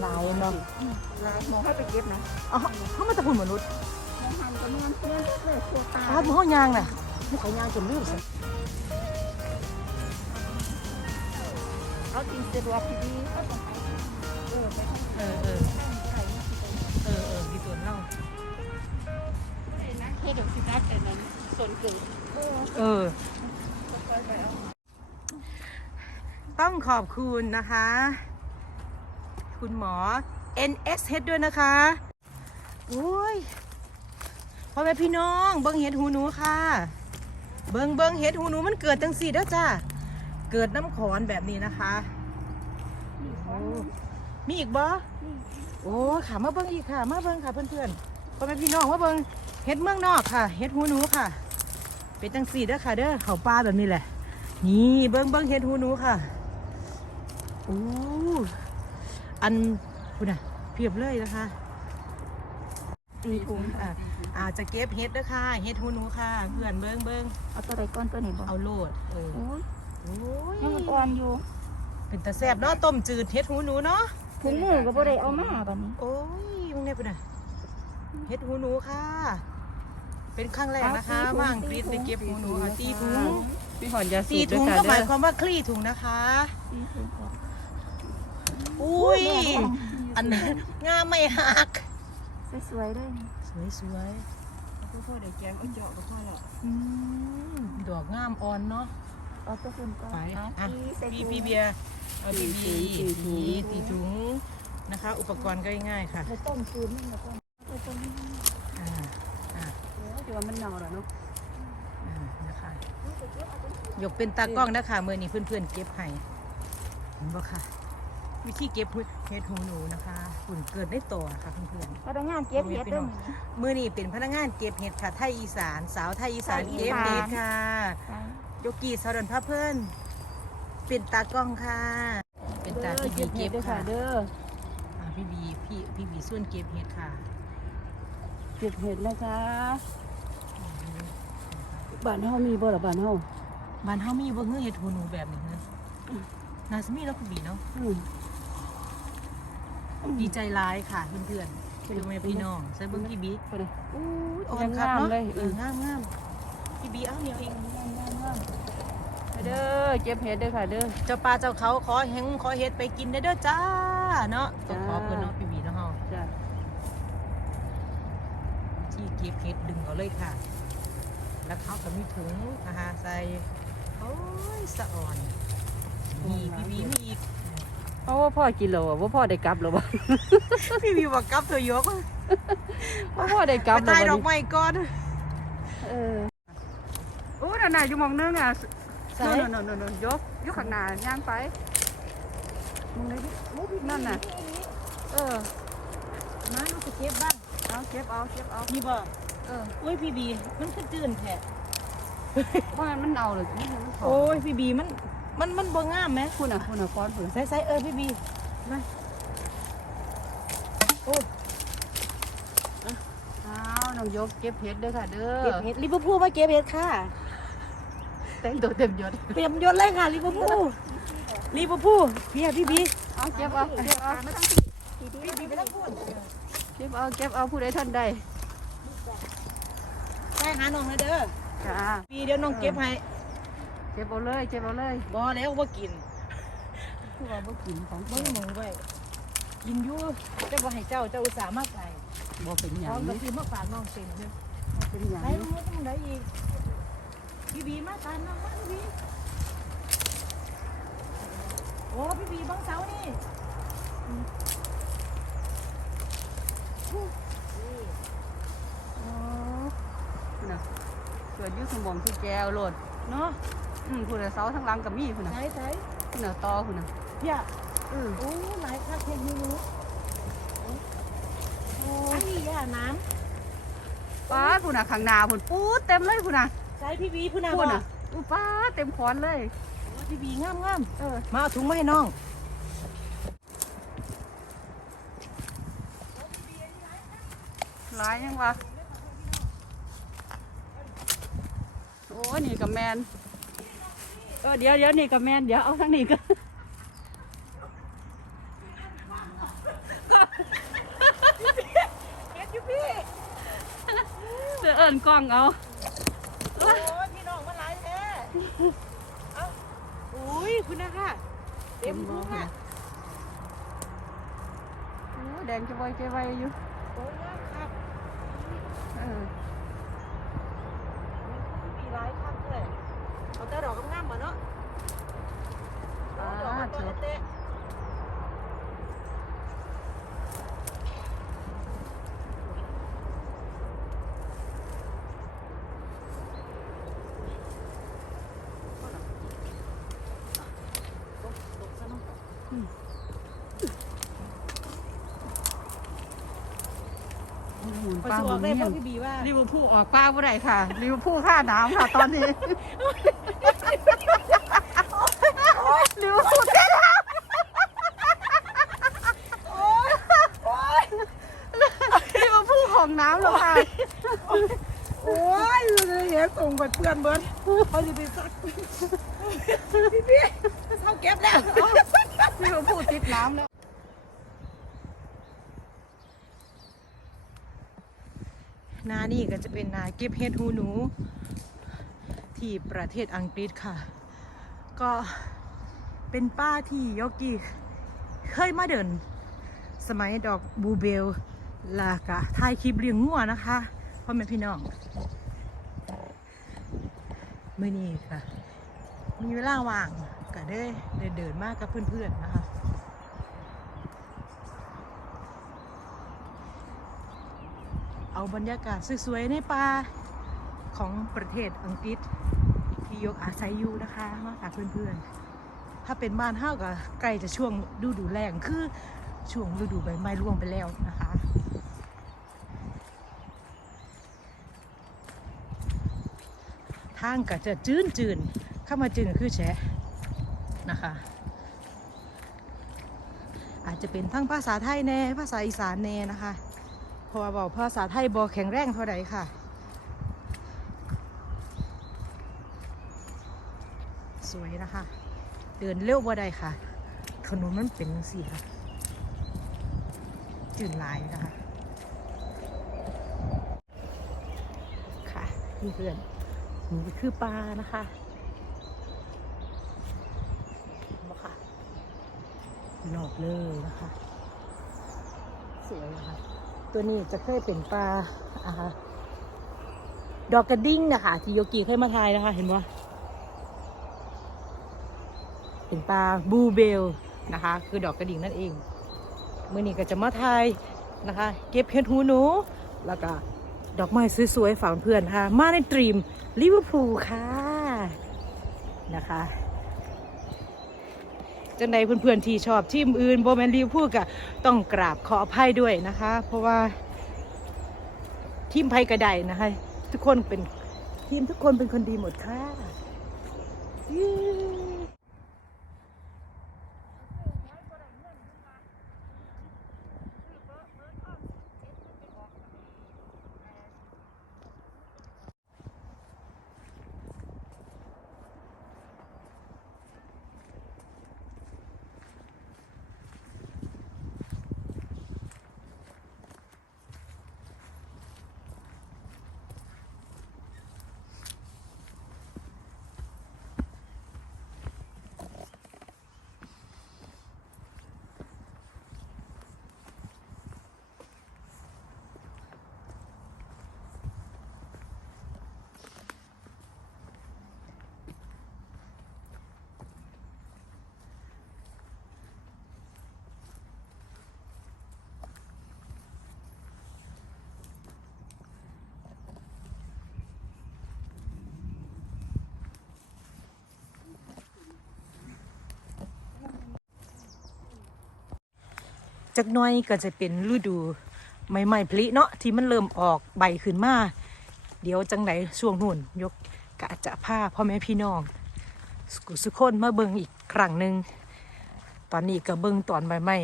หลายเนาะลายหมอให้ไปเก็บนะเอ๋อเขามาจากคุณมนุษย์หมอหันกับเมืองเมืองเลยโคตาตาหมูเขายางน่ะหมูเขายางจนลืมสิเอาจริงสะดวกดีก็ต้องไปเออไปทางเออเออไก่เออเออมีตัวเน่าไอ้นะเฮ็ดสิได้แต่นั้นส่วนเกิดเออเออไปไปเอาต้องขอบคุณนะคะ คุณหมอ NSH ด้วยนะคะโอ้ยพ่อแม่พี่น้อง เบิ้งเห็ดหูหนูค่ะ เบิ้งเบิ้งเห็ดหูหนูมันเกิดจังสี่แล้วจ้าเกิดน้ำขอนแบบนี้นะคะนี่ขอโอ้งมีอีกบ่นี่โอ้ค่ะมาเบิ้งอีกค่ะ มาเบิ้งค่ะเพื่อนๆพ่อแม่พี่น้องมาเบิ้งเห็ดเมืองนอกค่ะ เห็ดหูหนูค่ะ เป็นจังสี่เด้อค่ะ เด้อเขาปลาแบบนี้แหละ นี่เบิ้งเบิ้งเห็ดหูหนูค่ะโอ้ อันคุณน่ะเพียบเลยนะคะมีถุงอ่าอาจจะเก็บเห็ดเด้อค่ะเห็ดหูหนูค่ะเพื่อนเบิ้งเบิ้งเอาตัวใดก้อนตัวนี้บ่เอาโลดเออโอ้ยโอ้ยยังมันอ่อนอยู่ เป็นตาแซ่บเนาะต้มจืดเห็ดหูหนูเนาะถุงมือก็บ่ได้เอามาบัดนี้โอ้ยมึงเนี่ยเป็นไงเห็ดหูหนูค่ะ เป็นครั้งแรกนะคะว่างกรีดได้เก็บหูหนูค่ะตีถุงมีหอนยาสูตีบด้วถุยงค่ะก็หมายเด้อความว่าคลี่ถุงนะคะตีถุงก่ อนอุ้ย อันนั้นงามไม่หัก สวยๆด้วยสวยสวยพ่อได้แกงเอาเจาะก็พอแล้วๆอืมดอกงามอ่อนเนาะ เอาตัวคุณก่อนไปเอาอะตีใส่พี่ถุงพี่เบียร์เอาพี่บีนี่ตีถุงนะคะ อุปกรณ์ก็ง่ายๆค่ะไปต้มคืนนึงแล้วก็ไปต้มนี่อ่าอ่าที่ว่ามันเน่าแล้วเนาะอ่านะคะยกเป็นตากล้องนะคะเมื่อนี้เพื่อนๆเก็บให้เห็นบ่ค่ะ วิธีเก็บเห็ดหูหนูนะคะฝุ่นเกิดได้ต่อค่ะเพื่อนๆพนักงานเก็บเห็ดเด้อมือนี่เป็นพนักงานเก็บเห็ดค่ะไทยอีสาน สาวไทยอีสานเก็บเห็ดค่ะโยกีสาวดอนพาเพิ่นเป็นตากล้องค่ะ เป็นตาพี่บีเก็บด้วยค่ะค่ะเด้ออ่าพี่บีพี่พี่บีส่วนเก็บเห็ดค่ะเก็บเห็ดนะคะบ้านเฮามีบ่ล่ะบ้านเฮาบ้านเฮามีบ่เฮือเห็ดหูหนูแบบนี้เนอะน่าจะมีแล้วคุณบีเนาะอืม ดีใจร้ายค่ะเพื่อนๆคือแม่พี่น้องใส่เบิ่งพี่บีไปเลยอู้ยอ่อยันงคักงามเนาะเลยเอองามงามพี่บีเอาเหนียวเองไปเด้อเก็บเห็ดเด้อค่ะเด้อเจ้าปลาเจ้าเขาขอแหงขอเห็ดไปกินได้เด้อจ้าเนาะก็จ้าขอเพิ่นเนาะพี่บีเนาะเฮาจ้ะที่เก็บเห็ดดึงเอาเลยค่ะ แล้วเขาก็มีถุงนะคะใส่โอ้ยสะอ่อนมีพี่บีมีอีก เพราะว่าพ่อกินแล้วอะว่าพ่อได้กลับแล้วบ่ พี่บีบอกกลับเถอะยกว่าพ่อได้กลับไปแล้วตายดบ่อกไม้ก่อนเออ โอ้นั่นน่ะอยู่หมองนึงอะใส่นั่นๆๆๆยกยกข้างหน้าย่างไปมึงเลยดินั่นน่ะเออมาลูกจะเก็บบ้างเอาเก็บเอาเก็บเอานี่บ่เออโอ้ยพี่บี มันคือจืนแท้ว่ามันเน่าเลยนี่มันขอโอ้ยพี่บีมัน มันมันบ่งามไหมคุณอะคุณอะฟ้อนคุณใส่ใส่เออพี่บีมาโอ้ยอ้าวน้องยกเก็บเห็ดเด้อค่ะเด้อเก็บเห็ดลิเวอร์พูลมาเก็บเห็ดค่ะแต่งตัวเต็มยศเตรียมยศเลยค่ะลิเวอร์พูลลิเวอร์พูลพี่อะพี่บีเอาเก็บเอาเก็บเอาพี่บีไปทั้งพูดเก็บเอาเก็บเอาผู้ใดท่านใดไปหาน้องเลยเด้อจ้าบีเดี๋ยวน้องเก็บให้ เก็บเอาเลยเก็บเอาเลยบ่แล้วบ่กินคือว่าบ่กินของบ่หมูไว้กินอยู่แต่บ่ให้เจ้าเจ้าอุตส่าห์มาไกลบ่เป็นหพยัร้องมกับซื้อมาฝากน้องเต็มเลยเป็นหยังไปลงมาตรงไหนอีกพี่บีมาตามน้องมาพี่บีโอ้พี่บีบังเสานี่อ๋อคุณน่ะเกิดอยู่สมองที่แก้วโลดเนาะ อืมคุณน่ะเสาทั้งหลังก็มีคุณน่ะใส่ใส่คุณน่ะตอคุณน่ะเพี่ยอือโอ้หลายคักเห็นอยู่รู้โอ้อันนี้ย่าน้ป้าดคุณน่ะข้างหน้าพุ่นปูดเต็มเลยคุณน่ะำใส่พี่บีพุ่นน่ะคุบ่ณน่ะอู้ป้าดเต็มขอนเลยโอ้พี่บีงามงามเออๆมาเอาถุงมาให้น้องหลายยังวะโอ้ยนี่กับแมน็เดี๋ยวเดี๋ยวนี่ก็แมนเดี๋ยวเอาทั้งนี้ก็เฮ็อยู่เอิญกล้องเอาโอ้ยพี่น้องมาหลายแท้เอาอุ้ยคุณนะคะเต็มทุ่งอะโอ้ยแดงจะไวจะไวอยู่โอ้ยครับเออ ปป้าสหมุวกนเลยเนี่พ่อยพี่บีว่าลิเวอร์พูลออกป้าผู้ใดค่ะลิเวอร์พูลค่าน้ำค่ะตอนนี้ลิเวอร์พูลเต้นแล้วลิเวอร์พูลของน้ำแล้วค่ะโอ้ยเลยเห็นส่งไปเพื่อนเบิร์ดเขาจะไปซักพี่พี่เขาเก็บแล้วลิเวอร์พูลติดน้ำแล้ว นานี่ก็จะเป็นนาเก็บเห็ดหูหนู ที่ประเทศอังกฤษค่ะ ก็เป็นป้าที่ยกกี้เคยมาเดิน สมัยดอกบูเบลลากะถ่ายคลิปเลี้ยงงัวนะคะพ่อแม่พี่น้องเมื่อนี้ค่ะ มีเวลาว่างก็ได้เดินเดินมากกับเพื่อนๆนะคะ เอาบรรยากาศสวยๆในป่าของประเทศอังกฤษ ที่ยกอาศัยอยู่นะคะมาฝากเพื่อนๆ ถ้าเป็นบ้านเฮาก็ใกล้จะช่วงฤดูแล้งคือช่วงฤดูใบไม้ร่วงไปแล้วนะคะทางก็จะจื้นจืนๆเข้ามาจืนคือแฉะนะคะ อาจจะเป็นทั้งภาษาไทยแน่ ภาษาอีสานแน่นะคะ เพราะว่าบอกภาษาไทยบอแข็งแรงเท่าใดค่ะ สวยนะคะ เดินเร็วบ่ได้ค่ะ ถนนมันเป็นจังซี่ค่ะจืดลายนะคะ ค่ะนี่เพื่อนนี่คือปลานะคะเห็นบ่ค่ะหลอกเลยนะคะ สวยนะคะ ตัวนี้จะเคยเป็นปลาอ่าดอกกระดิ่งนะคะที่โยกีเคยมาทายนะคะ เห็นว่าเป็นปลาบูเบลนะคะ คือดอกกระดิ่งนั่นเองเมื่อนี้ก็จะมาทายนะคะ เก็บเห็ดหูหนู แล้วก็ดอกไม้สวยๆฝากเพื่อนค่ะ มาในตรีมลิเวอร์พูลค่ะนะคะ จังใดเพื่อนๆที่ชอบทีมอื่นโบแมนลิวพูดก็ต้องกราบขออภัยด้วยนะคะ เพราะว่าทีมไพกระไดนะคะ ทุกคนเป็นทีมทุกคนเป็นคนดีหมดค่ะ จักน้อยก็จะเป็นฤดูใหม่ๆพลิเนาะที่มันเริ่มออกใบขึ้นมา เดี๋ยวจังไหนช่วงนู่นยกกะจะผ้าพ่อแม่พี่น้องสุสุคนมาเบิงอีกครั้งหนึ่งตอนนี้ก็เบิงตอนใบไม้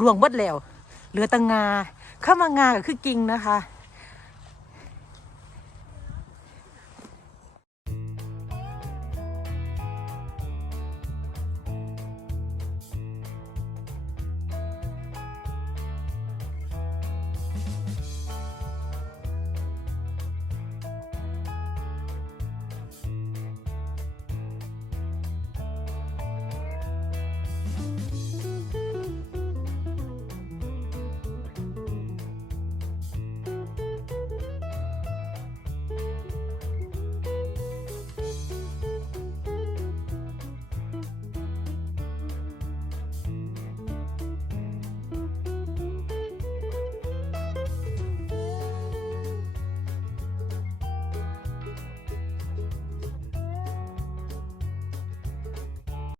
รวงบดแล้วเหลือตังงาข้ามางาก็คือกิ่งนะคะ